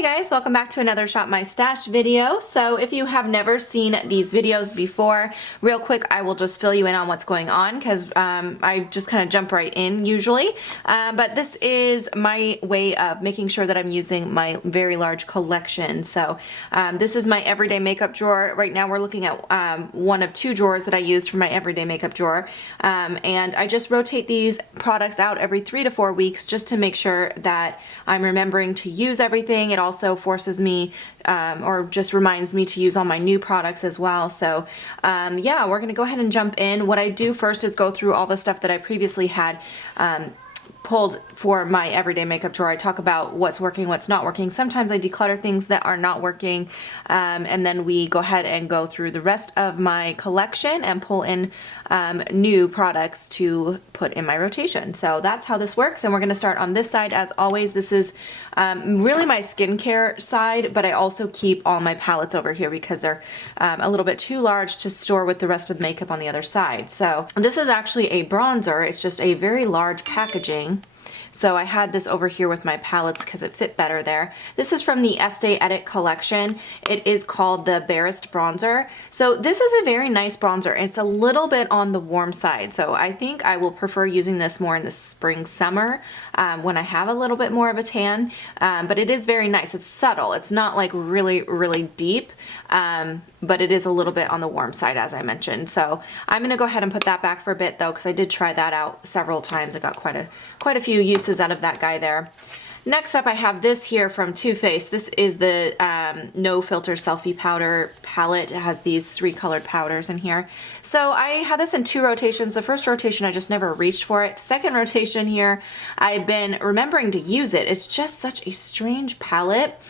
Hey guys, welcome back to another Shop My Stash video. So if you have never seen these videos before, real quick I will just fill you in on what's going on because I just kind of jump right in usually. But this is my way of making sure that I'm using my very large collection. So this is my everyday makeup drawer. Right now we're looking at one of two drawers that I used for my everyday makeup drawer. And I just rotate these products out every 3 to 4 weeks just to make sure that I'm remembering to use everything. It also forces me or just reminds me to use all my new products as well. So yeah, we're gonna go ahead and jump in. What I do first is go through all the stuff that I previously had pulled for my everyday makeup drawer. I talk about what's working, what's not working. Sometimes I declutter things that are not working, and then we go ahead and go through the rest of my collection and pull in new products to put in my rotation. So that's how this works, and we're going to start on this side. As always, this is really my skincare side, but I also keep all my palettes over here because they're a little bit too large to store with the rest of the makeup on the other side. So this is actually a bronzer. It's just a very large packaging. So I had this over here with my palettes because it fit better there. This is from the Estee Edit collection. It is called the Barest Bronzer. So this is a very nice bronzer. It's a little bit on the warm side. So I think I will prefer using this more in the spring, summer when I have a little bit more of a tan. But it is very nice. It's subtle. It's not like really, really deep. But it is a little bit on the warm side, as I mentioned. So I'm gonna go ahead and put that back for a bit though, because I did try that out several times. I got quite a few uses out of that guy there. Next up, I have this here from Too Faced. This is the No Filter Selfie Powder palette. It has these 3 colored powders in here. So I had this in 2 rotations. The first rotation, I just never reached for it. Second rotation here, I've been remembering to use it. It's just such a strange palette.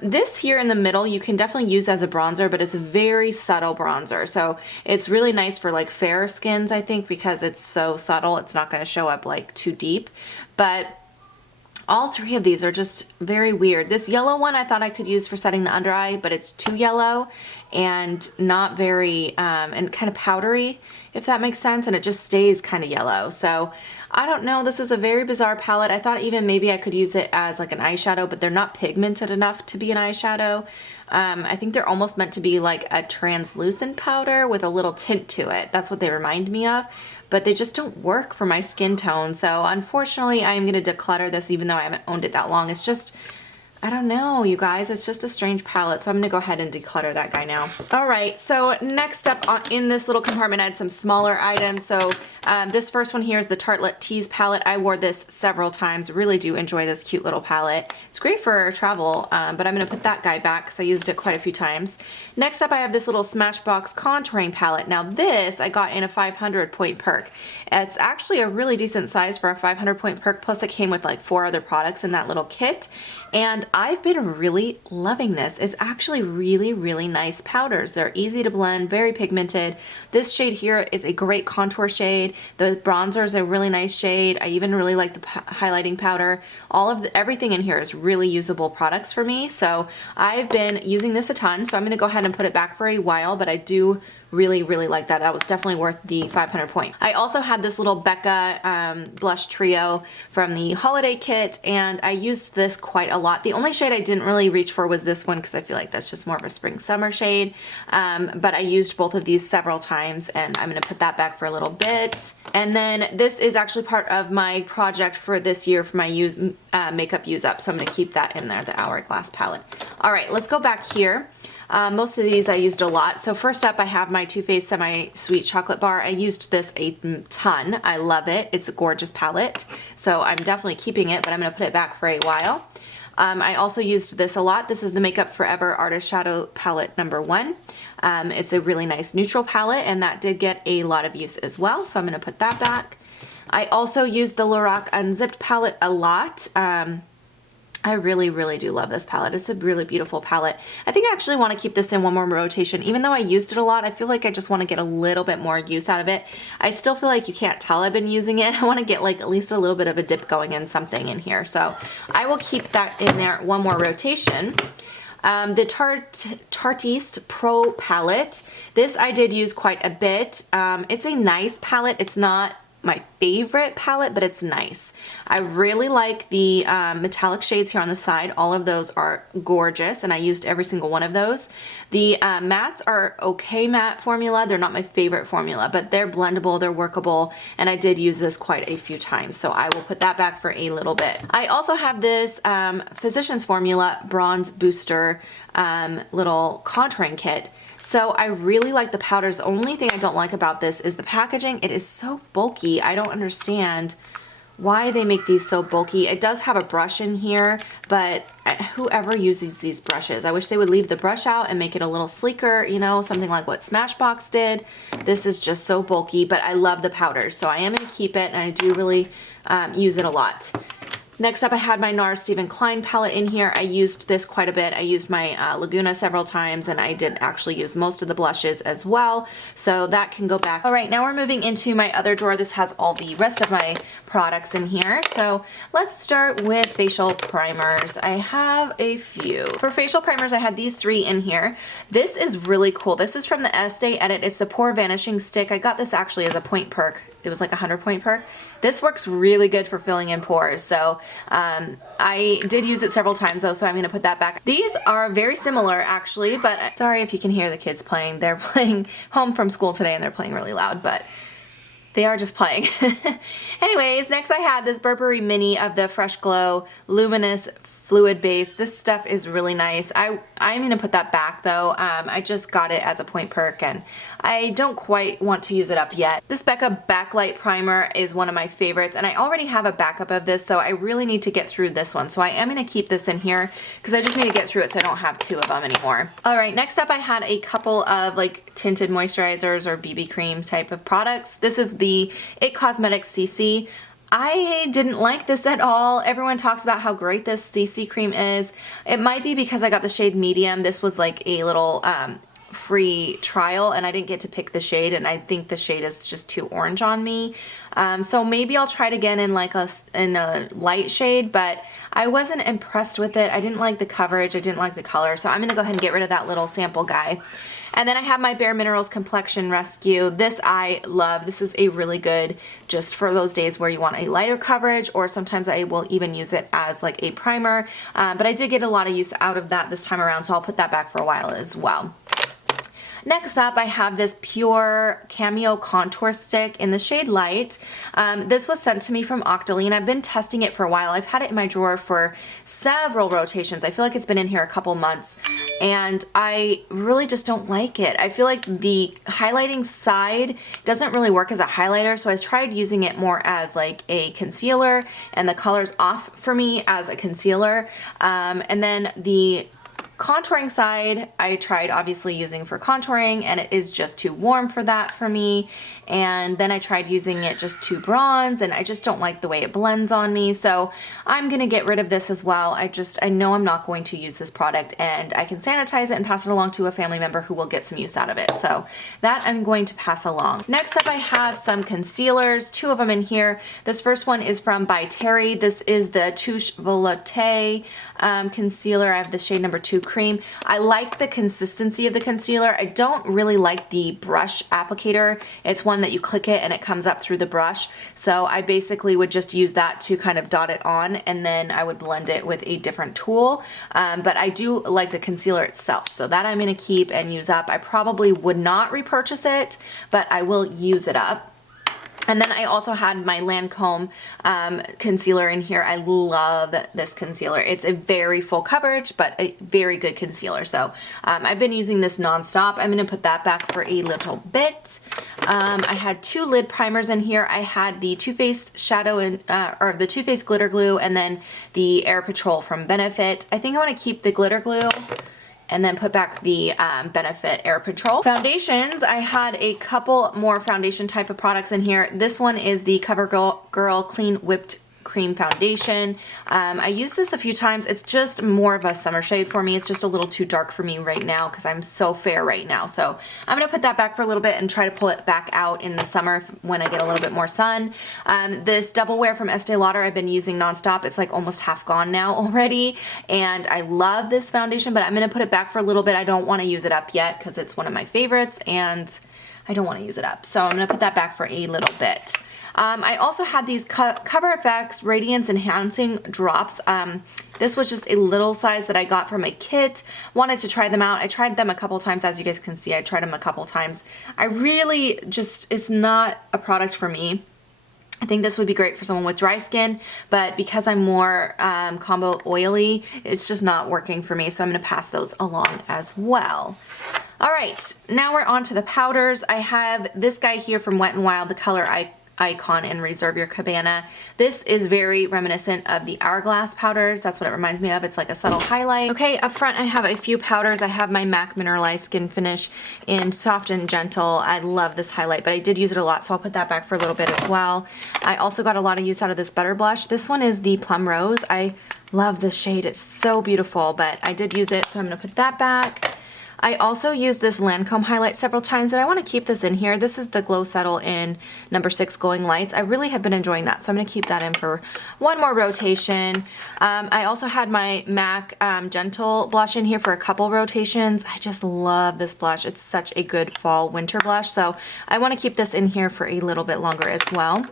This here in the middle you can definitely use as a bronzer, but it's a very subtle bronzer. So it's really nice for like fair skins, I think, because it's so subtle. It's not going to show up like too deep. But all 3 of these are just very weird. This yellow one I thought I could use for setting the under eye, but it's too yellow and not very, and kind of powdery, if that makes sense, and it just stays kind of yellow. So I don't know, this is a very bizarre palette. I thought even maybe I could use it as like an eyeshadow, but they're not pigmented enough to be an eyeshadow. I think they're almost meant to be like a translucent powder with a little tint to it. That's what they remind me of, but they just don't work for my skin tone. So unfortunately, I'm gonna declutter this even though I haven't owned it that long. It's just, I don't know, you guys, it's just a strange palette, so I'm gonna go ahead and declutter that guy now. All right, so next up in this little compartment, I had some smaller items. So this first one here is the Tartelette Tease palette. I wore this several times, really do enjoy this cute little palette. It's great for travel, but I'm gonna put that guy back because I used it quite a few times. Next up, I have this little Smashbox contouring palette. Now this I got in a 500 point perk. It's actually a really decent size for a 500 point perk, plus it came with like 4 other products in that little kit. And I've been really loving this. It's actually really, really nice powders. They're easy to blend, very pigmented. This shade here is a great contour shade. The bronzer is a really nice shade. I even really like the highlighting powder. Everything in here is really usable products for me. So I've been using this a ton. So I'm gonna go ahead and put it back for a while, but I do really, really like that. That was definitely worth the 500 point. I also had this little Becca blush trio from the holiday kit, and I used this quite a lot. The only shade I didn't really reach for was this one because I feel like that's just more of a spring summer shade, but I used both of these several times, and I'm gonna put that back for a little bit. And then this is actually part of my project for this year for my makeup use up, so I'm gonna keep that in there, the Hourglass palette. All right, let's go back here. Most of these I used a lot. So first up, I have my Too Faced Semi-Sweet Chocolate Bar. I used this a ton. I love it. It's a gorgeous palette. So I'm definitely keeping it, but I'm going to put it back for a while. I also used this a lot. This is the Makeup Forever Artist Shadow Palette number 1. It's a really nice neutral palette, and that did get a lot of use as well. So I'm going to put that back. I also used the Lorac Unzipped palette a lot. I really, really do love this palette. It's a really beautiful palette. I think I actually want to keep this in one more rotation. Even though I used it a lot, I feel like I just want to get a little bit more use out of it. I still feel like you can't tell I've been using it. I want to get like at least a little bit of a dip going in something in here. So I will keep that in there one more rotation. The Tarteist Pro palette. This I did use quite a bit. It's a nice palette. It's not my favorite palette, but it's nice. I really like the metallic shades here on the side. All of those are gorgeous, and I used every single one of those. The mattes are okay matte formula. They're not my favorite formula, but they're blendable, they're workable, and I did use this quite a few times, so I will put that back for a little bit. I also have this Physicians Formula Bronze Booster little contouring kit. So I really like the powders. The only thing I don't like about this is the packaging. It is so bulky. I don't understand why they make these so bulky. It does have a brush in here, but whoever uses these brushes, I wish they would leave the brush out and make it a little sleeker, you know, something like what Smashbox did. This is just so bulky, but I love the powders, so I am going to keep it, and I do really use it a lot. Next up, I had my NARS Stephen Klein palette in here. I used this quite a bit. I used my Laguna several times, and I did actually use most of the blushes as well, so that can go back. All right, now we're moving into my other drawer. This has all the rest of my products in here. So let's start with facial primers. I have a few. For facial primers, I had these 3 in here. This is really cool. This is from the Estee Edit. It's the Pore Vanishing Stick. I got this actually as a point perk. It was like a 100-point perk. This works really good for filling in pores, so I did use it several times though, so I'm going to put that back. These are very similar actually, but sorry if you can hear the kids playing. They're playing home from school today and they're playing really loud, but they are just playing. Anyways, next I had this Burberry Mini of the Fresh Glow Luminous Fluid Base. This stuff is really nice. I'm going to put that back though. I just got it as a point perk and I don't quite want to use it up yet. This Becca Backlight Primer is one of my favorites, and I already have a backup of this, so I really need to get through this one. So I am going to keep this in here because I just need to get through it so I don't have 2 of them anymore. Alright, next up I had a couple of like tinted moisturizers or BB cream type of products. This is the IT Cosmetics CC. I didn't like this at all. Everyone talks about how great this CC cream is. It might be because I got the shade medium. This was like a little free trial and I didn't get to pick the shade, and I think the shade is just too orange on me. So maybe I'll try it again in like a light shade, but I wasn't impressed with it. I didn't like the coverage. I didn't like the color. So I'm going to go ahead and get rid of that little sample guy. And then I have my Bare Minerals Complexion Rescue. This I love. This is a really good just for those days where you want a lighter coverage, or sometimes I will even use it as like a primer. But I did get a lot of use out of that this time around, so I'll put that back for a while as well. Next up, I have this Pure Cameo Contour Stick in the shade Light. This was sent to me from Octoline. I've been testing it for a while. I've had it in my drawer for several rotations. I feel like it's been in here a couple months, and I really just don't like it. I feel like the highlighting side doesn't really work as a highlighter, so I tried using it more as like a concealer, and the color's off for me as a concealer. And then the contouring side I tried obviously using for contouring, and it is just too warm for that for me. And then I tried using it just to bronze, and I just don't like the way it blends on me, so I'm gonna get rid of this as well. I know I'm not going to use this product, and I can sanitize it and pass it along to a family member who will get some use out of it, so that I'm going to pass along. Next up I have some concealers, 2 of them in here. This first one is from By Terry. This is the Touche Volupté concealer. I have the shade number 2 cream. I like the consistency of the concealer. I don't really like the brush applicator. It's one that you click it and it comes up through the brush. So I basically would just use that to kind of dot it on, and then I would blend it with a different tool. But I do like the concealer itself. So that I'm going to keep and use up. I probably would not repurchase it, but I will use it up. And then I also had my Lancome concealer in here. I love this concealer. It's a very full coverage, but a very good concealer. So I've been using this nonstop. I'm going to put that back for a little bit. I had 2 lid primers in here. I had the Too Faced Shadow and or the Too Faced Glitter Glue, and then the Air Patrol from Benefit. I think I want to keep the glitter glue and then put back the Benefit Air Patrol. Foundations, I had a couple more foundation type of products in here. This one is the CoverGirl Clean Whipped Cream Foundation. I used this a few times. It's just more of a summer shade for me. It's just a little too dark for me right now because I'm so fair right now. So I'm going to put that back for a little bit and try to pull it back out in the summer when I get a little bit more sun. This Double Wear from Estee Lauder I've been using nonstop. It's like almost half gone now already, and I love this foundation, but I'm going to put it back for a little bit. I don't want to use it up yet because it's one of my favorites and I don't want to use it up. So I'm going to put that back for a little bit. I also had these Cover FX Radiance Enhancing Drops. This was just a little size that I got from a kit. Wanted to try them out. I tried them a couple times. As you guys can see, I tried them a couple times. I really just, it's not a product for me. I think this would be great for someone with dry skin, but because I'm more combo oily, it's just not working for me, so I'm going to pass those along as well. All right, now we're on to the powders. I have this guy here from Wet n Wild, the color Icon in Reserve Your Cabana. This is very reminiscent of the Hourglass powders. That's what it reminds me of. It's like a subtle highlight. Okay, up front I have a few powders. I have my MAC Mineralized Skin Finish in Soft and Gentle. I love this highlight, but I did use it a lot, so I'll put that back for a little bit as well. I also got a lot of use out of this Butter Blush. This one is the Plum Rose. I love this shade. It's so beautiful, but I did use it, so I'm going to put that back. I also used this Lancome highlight several times, and I want to keep this in here. This is the Glow Settle in number 6 Going Lights. I really have been enjoying that, so I'm going to keep that in for one more rotation. I also had my MAC Gentle blush in here for a couple rotations. I just love this blush. It's such a good fall winter blush, so I want to keep this in here for a little bit longer as well.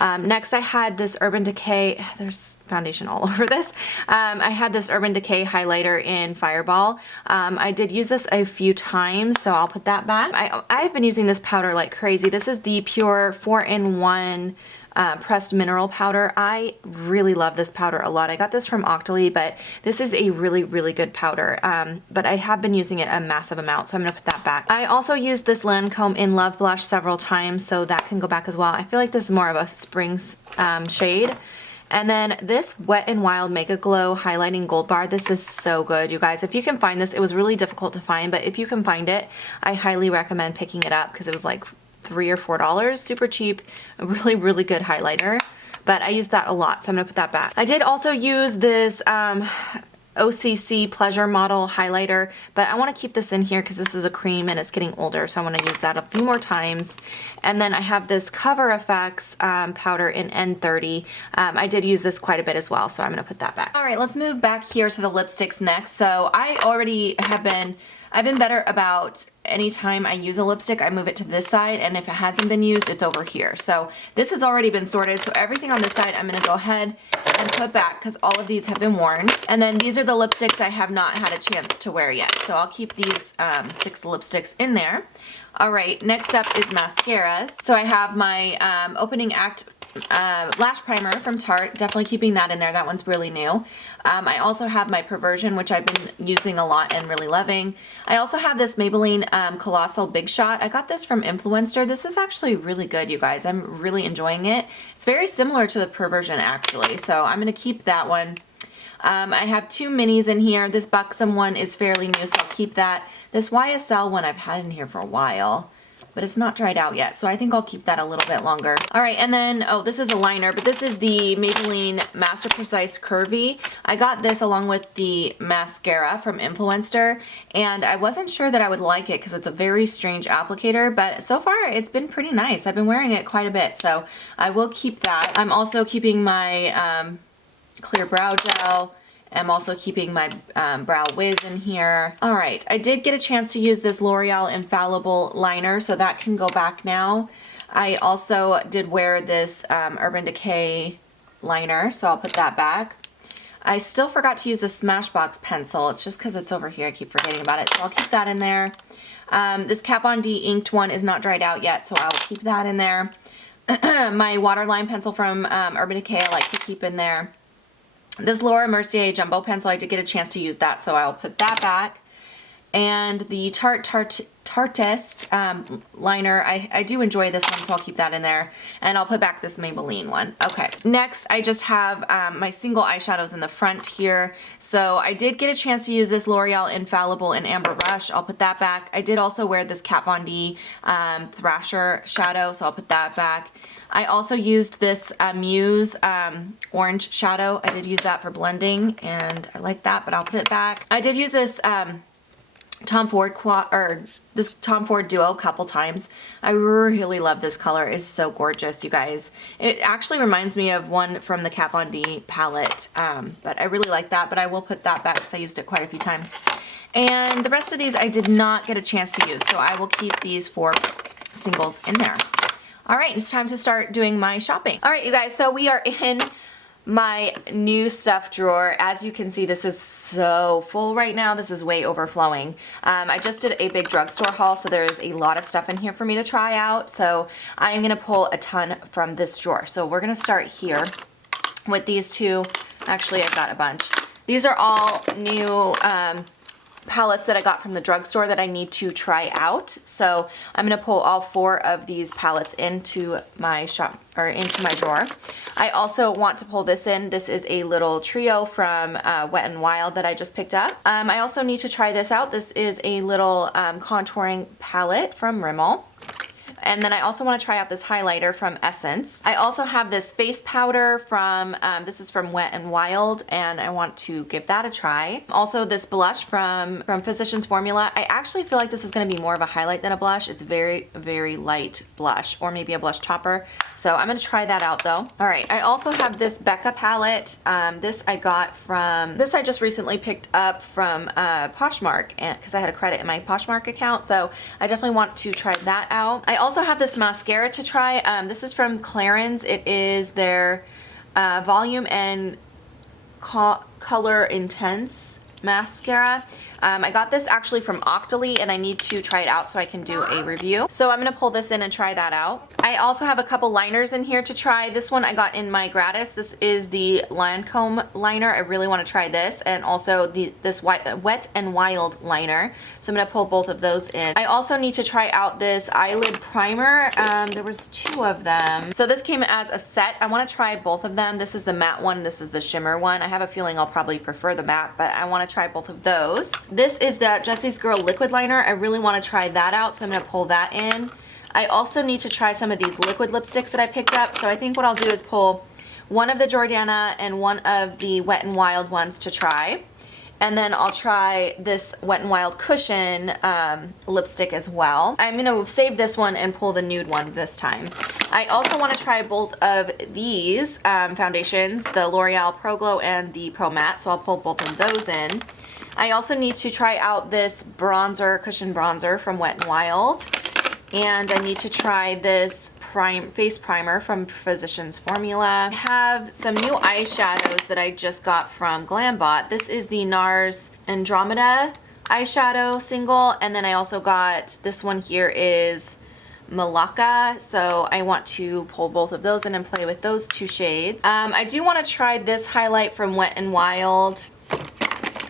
Next I had this Urban Decay, there's foundation all over this. I had this Urban Decay highlighter in Fireball. I did use this a few times, so I'll put that back. I've been using this powder like crazy. This is the Pure 4-in-1 pressed mineral powder. I really love this powder a lot. I got this from Octoly, but this is a really, really good powder. But I have been using it a massive amount, so I'm going to put that back. I also used this Lancome in Love Blush several times, so that can go back as well. I feel like this is more of a spring shade. And then this Wet n Wild Make a Glow Highlighting Gold Bar. This is so good, you guys. If you can find this, it was really difficult to find, but if you can find it, I highly recommend picking it up because it was like $3 or $4, super cheap, a really, really good highlighter. But I used that a lot, so I'm gonna put that back. I did also use this OCC Pleasure Model highlighter, but I want to keep this in here because this is a cream and it's getting older, so I want to use that a few more times. And then I have this Cover FX powder in N30. I did use this quite a bit as well, so I'm going to put that back. All right, let's move back here to the lipsticks next. So I already have been I've been better about anytime I use a lipstick, I move it to this side, and if it hasn't been used, it's over here. So this has already been sorted, so everything on this side I'm gonna go ahead and put back because all of these have been worn. And then these are the lipsticks I have not had a chance to wear yet. So I'll keep these 6 lipsticks in there. All right, next up is mascaras. So I have my Opening Act lash primer from Tarte, definitely keeping that in there. That one's really new. I also have my Perversion, which I've been using a lot and really loving. I also have this Maybelline Colossal Big Shot. I got this from Influencer. This is actually really good, you guys. I'm really enjoying it. It's very similar to the Perversion, actually, so I'm going to keep that one. I have 2 minis in here. This Buxom one is fairly new, so I'll keep that. This YSL one I've had in here for a while, but it's not dried out yet, so I think I'll keep that a little bit longer. All right, and then, oh, this is a liner, but this is the Maybelline Master Precise Curvy. I got this along with the mascara from Influencer, and I wasn't sure that I would like it because it's a very strange applicator, but so far it's been pretty nice. I've been wearing it quite a bit, so I will keep that. I'm also keeping my clear brow gel. I'm also keeping my Brow Wiz in here. All right, I did get a chance to use this L'Oreal Infallible liner, so that can go back now. I also did wear this Urban Decay liner, so I'll put that back. I still forgot to use the Smashbox pencil. It's just because it's over here. I keep forgetting about it, so I'll keep that in there. This Kat Von D inked one is not dried out yet, so I'll keep that in there. My waterline pencil from Urban Decay I like to keep in there. This Laura Mercier Jumbo Pencil, I did get a chance to use that, so I'll put that back. And the Tartist liner, I do enjoy this one, so I'll keep that in there. And I'll put back this Maybelline one. Okay, next I just have my single eyeshadows in the front here. So I did get a chance to use this L'Oreal Infallible in Amber Rush. I'll put that back. I did also wear this Kat Von D Thrasher shadow, so I'll put that back. I also used this Muse orange shadow. I did use that for blending, and I like that, but I'll put it back. I did use this Tom Ford Duo a couple times. I really love this color. It's so gorgeous, you guys. It actually reminds me of one from the Kat Von D palette, but I really like that, but I will put that back because I used it quite a few times. And the rest of these I did not get a chance to use, so I will keep these 4 singles in there. All right, it's time to start doing my shopping. All right, you guys, so we are in my new stuff drawer. As you can see, this is so full right now. This is way overflowing. I just did a big drugstore haul, so there's a lot of stuff in here for me to try out. So I'm gonna pull a ton from this drawer. So we're gonna start here with these two. Actually, I've got a bunch. These are all new palettes that I got from the drugstore that I need to try out. So I'm gonna pull all 4 of these palettes into my shop, or into my drawer. I also want to pull this in. This is a little trio from Wet n Wild that I just picked up. I also need to try this out. This is a little contouring palette from Rimmel. And then I also want to try out this highlighter from Essence. I also have this face powder from, this is from Wet n Wild, and I want to give that a try. Also this blush from Physicians Formula. I actually feel like this is going to be more of a highlight than a blush. It's very, very light blush, or maybe a blush topper. So I'm going to try that out though. All right, I also have this Becca palette. This I just recently picked up from Poshmark, because I had a credit in my Poshmark account. So I definitely want to try that out. I also have this mascara to try. This is from Clarins. It is their Volume and Color Intense mascara. I got this actually from Octoly, and I need to try it out so I can do a review. So I'm gonna pull this in and try that out. I also have a couple liners in here to try. This one I got in my gratis. This is the Lancome liner. I really want to try this, and also this Wet n Wild liner. So I'm gonna pull both of those in. I also need to try out this eyelid primer. There was 2 of them. So this came as a set. I want to try both of them. This is the matte one. This is the shimmer one. I have a feeling I'll probably prefer the matte, but I want to try both of those. This is the Jessie's Girl liquid liner. I really want to try that out, so I'm going to pull that in. I also need to try some of these liquid lipsticks that I picked up, so I think what I'll do is pull one of the Jordana and one of the Wet n Wild ones to try. And then I'll try this Wet n Wild cushion lipstick as well. I'm going to save this one and pull the nude one this time. I also want to try both of these foundations, the L'Oreal Pro Glow and the Pro Matte, so I'll pull both of those in. I also need to try out this bronzer, cushion bronzer from Wet n Wild. And I need to try this face primer from Physicians Formula. I have some new eyeshadows that I just got from Glambot. This is the NARS Andromeda eyeshadow single, and then I also got this one here is Malacca, so I want to pull both of those in and play with those 2 shades. I do want to try this highlight from Wet n Wild,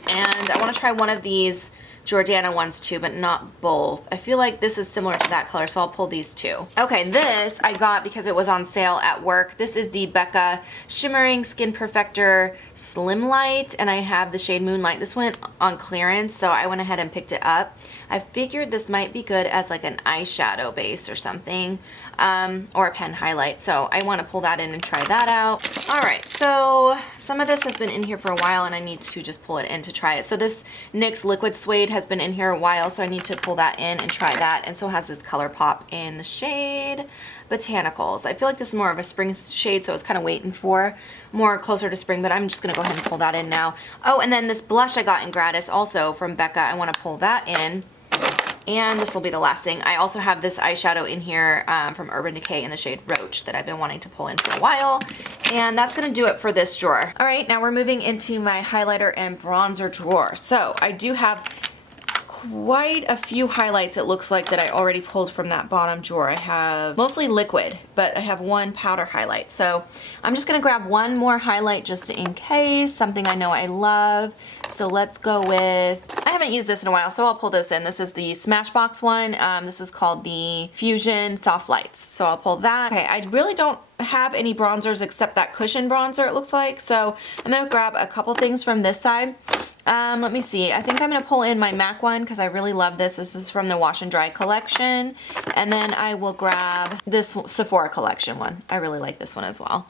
and I want to try one of these Jordana ones too, but not both. I feel like this is similar to that color, so I'll pull these 2. Okay, this I got because it was on sale at work. This is the Becca Shimmering Skin Perfector Slim Light, and I have the shade Moonlight. This went on clearance, so I went ahead and picked it up. I figured this might be good as like an eyeshadow base or something, or a pen highlight, so I want to pull that in and try that out. Alright, so some of this has been in here for a while, and I need to just pull it in to try it. So this NYX Liquid Suede has been in here a while, so I need to pull that in and try that, and so has this ColourPop in the shade Botanicals. I feel like this is more of a spring shade, so I was kind of waiting for more closer to spring, but I'm just going to go ahead and pull that in now. Oh, and then this blush I got in gratis also from Becca. I want to pull that in. And this will be the last thing. I also have this eyeshadow in here from Urban Decay in the shade Roach that I've been wanting to pull in for a while. And that's going to do it for this drawer. All right, now we're moving into my highlighter and bronzer drawer. So I do have quite a few highlights, it looks like, that I already pulled from that bottom drawer. I have mostly liquid, but I have 1 powder highlight. So I'm just going to grab 1 more highlight just in case, something I know I love. So let's go with, I haven't used this in a while, so I'll pull this in. This is the Smashbox one. This is called the Fusion Soft Lights. So I'll pull that. Okay, I really don't have any bronzers except that cushion bronzer, it looks like. So I'm going to grab a couple things from this side. Let me see. I think I'm going to pull in my MAC one because I really love this. This is from the Wash and Dry collection. And then I will grab this Sephora collection one. I really like this one as well.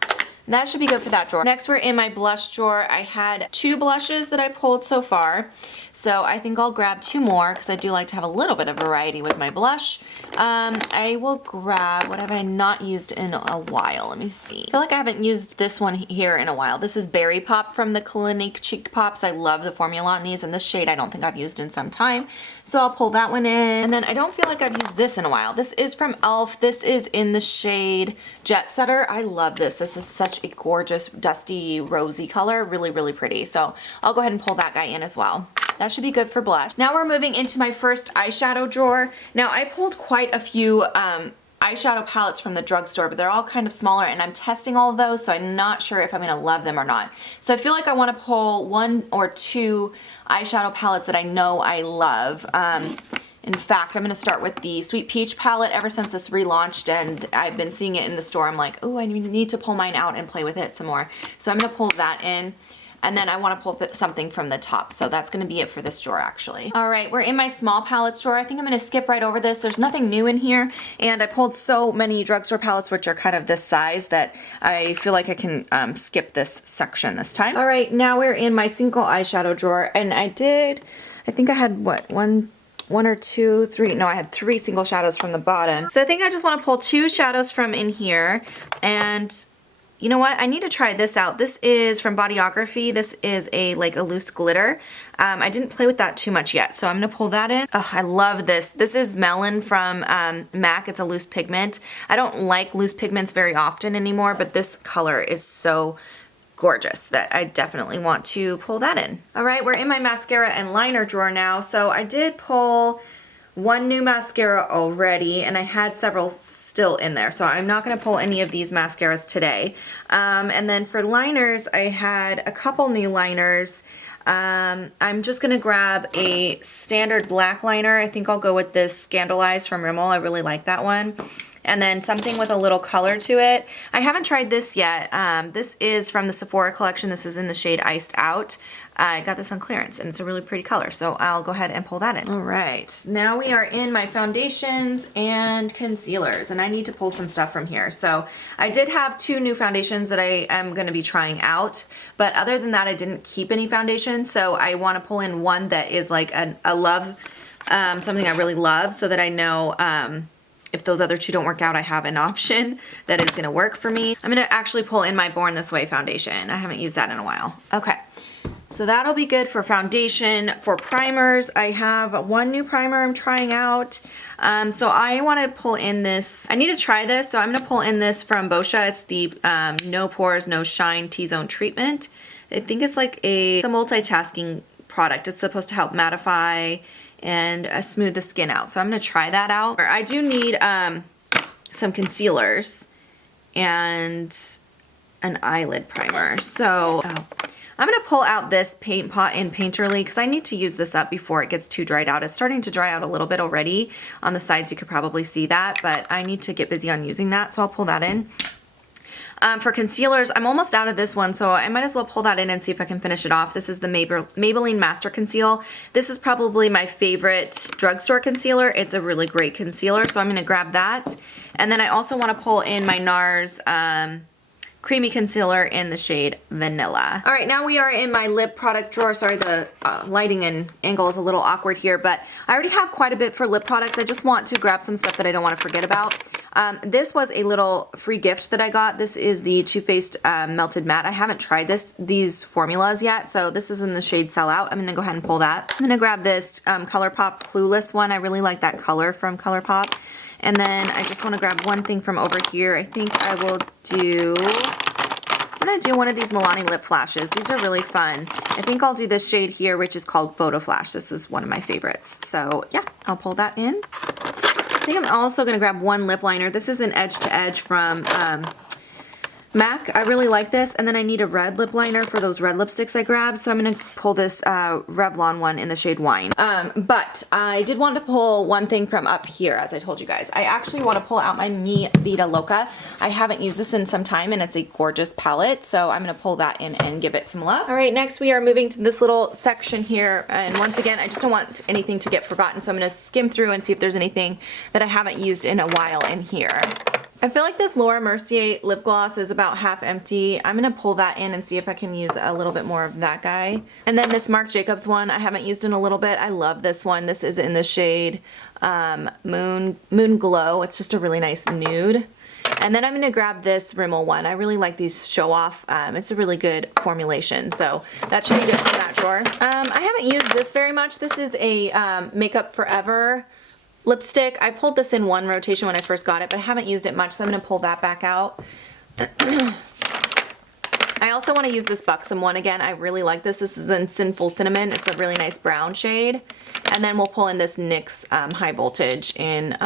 That should be good for that drawer. Next, we're in my blush drawer. I had 2 blushes that I pulled so far. So I think I'll grab 2 more because I do like to have a little bit of variety with my blush. I will grab, what have I not used in a while? Let me see. I feel like I haven't used this one here in a while. This is Berry Pop from the Clinique Cheek Pops. I love the formula on these, and this shade I don't think I've used in some time. So I'll pull that one in. And then I don't feel like I've used this in a while. This is from e.l.f. This is in the shade Jet Setter. I love this. This is such a gorgeous, dusty, rosy color. Really, really pretty. So I'll go ahead and pull that guy in as well. That should be good for blush. Now we're moving into my first eyeshadow drawer. Now I pulled quite a few eyeshadow palettes from the drugstore, but they're all kind of smaller, and I'm testing all of those, so I'm not sure if I'm gonna love them or not. So I feel like I wanna pull 1 or 2 eyeshadow palettes that I know I love. In fact, I'm gonna start with the Sweet Peach palette. Ever since this relaunched and I've been seeing it in the store, I'm like, oh, I need to pull mine out and play with it some more. So I'm gonna pull that in. And then I want to pull something from the top. So that's going to be it for this drawer, actually. All right, we're in my small palettes drawer. I think I'm going to skip right over this. There's nothing new in here. And I pulled so many drugstore palettes, which are kind of this size, that I feel like I can skip this section this time. All right, now we're in my single eyeshadow drawer. And I think I had, what, one or two, three, no, I had 3 single shadows from the bottom. So I think I just want to pull 2 shadows from in here. And you know what? I need to try this out. This is from Bodyography. This is a loose glitter. I didn't play with that too much yet, so I'm gonna pull that in. Oh, I love this. This is Melon from MAC. It's a loose pigment. I don't like loose pigments very often anymore, but this color is so gorgeous that I definitely want to pull that in. All right, we're in my mascara and liner drawer now. So I did pull 1 new mascara already, and I had several still in there, so I'm not going to pull any of these mascaras today. And then for liners, I had a couple new liners. I'm just going to grab a standard black liner. I think I'll go with this Scandalized from Rimmel. I really like that one. And then something with a little color to it. I haven't tried this yet. This is from the Sephora collection. This is in the shade Iced Out. I got this on clearance, and it's a really pretty color, so I'll go ahead and pull that in. All right, now we are in my foundations and concealers, and I need to pull some stuff from here. So I did have 2 new foundations that I am going to be trying out, but other than that, I didn't keep any foundation, so I want to pull in one that is like a love, something I really love, so that I know if those other 2 don't work out, I have an option that is going to work for me. I'm going to actually pull in my Born This Way foundation. I haven't used that in a while. Okay. So that'll be good for foundation. For primers, I have 1 new primer I'm trying out. So I want to pull in this. I need to try this, so I'm going to pull in this from Boscia. It's the No Pores, No Shine T-Zone Treatment. I think it's like a multitasking product. It's supposed to help mattify and smooth the skin out. So I'm going to try that out. I do need some concealers and an eyelid primer. So I'm going to pull out this paint pot in Painterly because I need to use this up before it gets too dried out. It's starting to dry out a little bit already. On the sides you could probably see that, but I need to get busy on using that, so I'll pull that in. For concealers, I'm almost out of this one, so I might as well pull that in and see if I can finish it off. This is the Maybelline Master Conceal. This is probably my favorite drugstore concealer. It's a really great concealer, so I'm going to grab that. And then I also want to pull in my NARS creamy concealer in the shade Vanilla. All right, now we are in my lip product drawer. Sorry, the lighting and angle is a little awkward here, but I already have quite a bit for lip products. I just want to grab some stuff that I don't want to forget about. This was a little free gift that I got. This is the Too Faced Melted Matte. I haven't tried these formulas yet, so this is in the shade Sell Out. I'm gonna go ahead and pull that. I'm gonna grab this ColourPop Clueless one. I really like that color from ColourPop. And then I just want to grab one thing from over here. I think I will do, I'm going to do one of these Milani lip flashes. These are really fun. I think I'll do this shade here, which is called Photo Flash. This is one of my favorites. So yeah, I'll pull that in. I think I'm also going to grab one lip liner. This is an Edge to Edge from MAC. I really like this, and then I need a red lip liner for those red lipsticks I grabbed, so I'm going to pull this Revlon one in the shade Wine. But I did want to pull one thing from up here, as I told you guys. I actually want to pull out my Mi Vida Loca. I haven't used this in some time, and it's a gorgeous palette, so I'm going to pull that in and give it some love. All right, next we are moving to this little section here, and once again, I just don't want anything to get forgotten, so I'm going to skim through and see if there's anything that I haven't used in a while in here. I feel like this Laura Mercier lip gloss is about half empty. I'm gonna pull that in and see if I can use a little bit more of that guy. And then this Marc Jacobs one I haven't used in a little bit. I love this one. This is in the shade Moon Glow. It's just a really nice nude. And then I'm going to grab this Rimmel one. I really like these show off. It's a really good formulation, so that should be good for that drawer. I haven't used this very much. This is a Makeup Forever lipstick. I pulled this in one rotation when I first got it, but I haven't used it much, so I'm going to pull that back out. I also want to use this Buxom one again. I really like this. This is in Sinful Cinnamon. It's a really nice brown shade. And then we'll pull in this NYX High Voltage in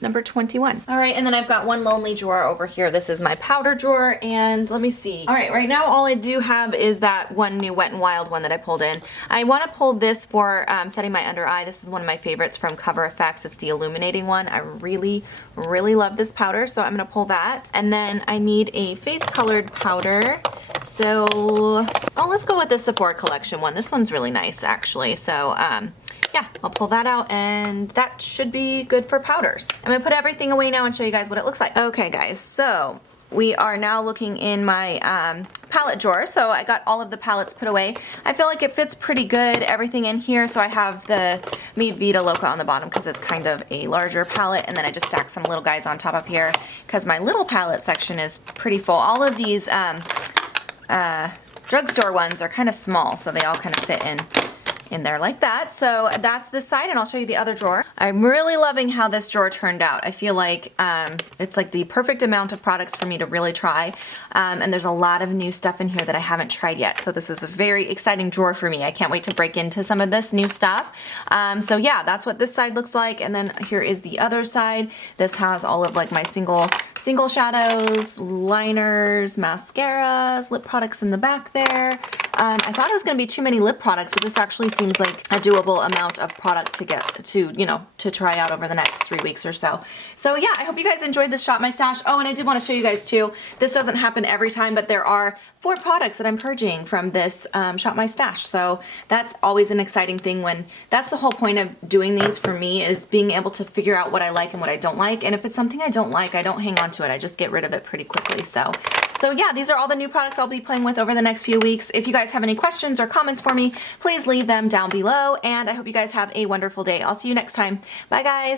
number 21. All right, and then I've got one lonely drawer over here. This is my powder drawer, and let me see. All right, right now all I do have is that one new Wet n Wild one that I pulled in. I want to pull this for setting my under eye. This is one of my favorites from Cover FX. It's the illuminating one. I really, really love this powder, so I'm going to pull that. And then I need a face colored powder. So, oh, let's go with the Sephora Collection one. This one's really nice, actually. So, yeah, I'll pull that out, and that should be good for powders. I'm gonna put everything away now and show you guys what it looks like. Okay, guys, so we are now looking in my palette drawer. So I got all of the palettes put away. I feel like it fits pretty good, everything in here. So I have the Mi Vida Loca on the bottom because it's kind of a larger palette, and then I just stacked some little guys on top of here because my little palette section is pretty full. All of these drugstore ones are kind of small, so they all kind of fit in there like that. So that's this side, and I'll show you the other drawer. I'm really loving how this drawer turned out. I feel like it's like the perfect amount of products for me to really try, and there's a lot of new stuff in here that I haven't tried yet. So this is a very exciting drawer for me. I can't wait to break into some of this new stuff. So yeah, that's what this side looks like, and then here is the other side. This has all of like my single shadows, liners, mascaras, lip products in the back there. I thought it was going to be too many lip products, but this actually seems like a doable amount of product to get to, you know, to try out over the next 3 weeks or so. So yeah, I hope you guys enjoyed this Shop My Stash. Oh, and I did want to show you guys too, this doesn't happen every time, but there are 4 products that I'm purging from this Shop My Stash. So that's always an exciting thing that's the whole point of doing these for me, is being able to figure out what I like and what I don't like. And if it's something I don't like, I don't hang on to it. I just get rid of it pretty quickly. So yeah, these are all the new products I'll be playing with over the next few weeks. If you guys have any questions or comments for me, please leave them down below, and I hope you guys have a wonderful day. I'll see you next time. Bye, guys.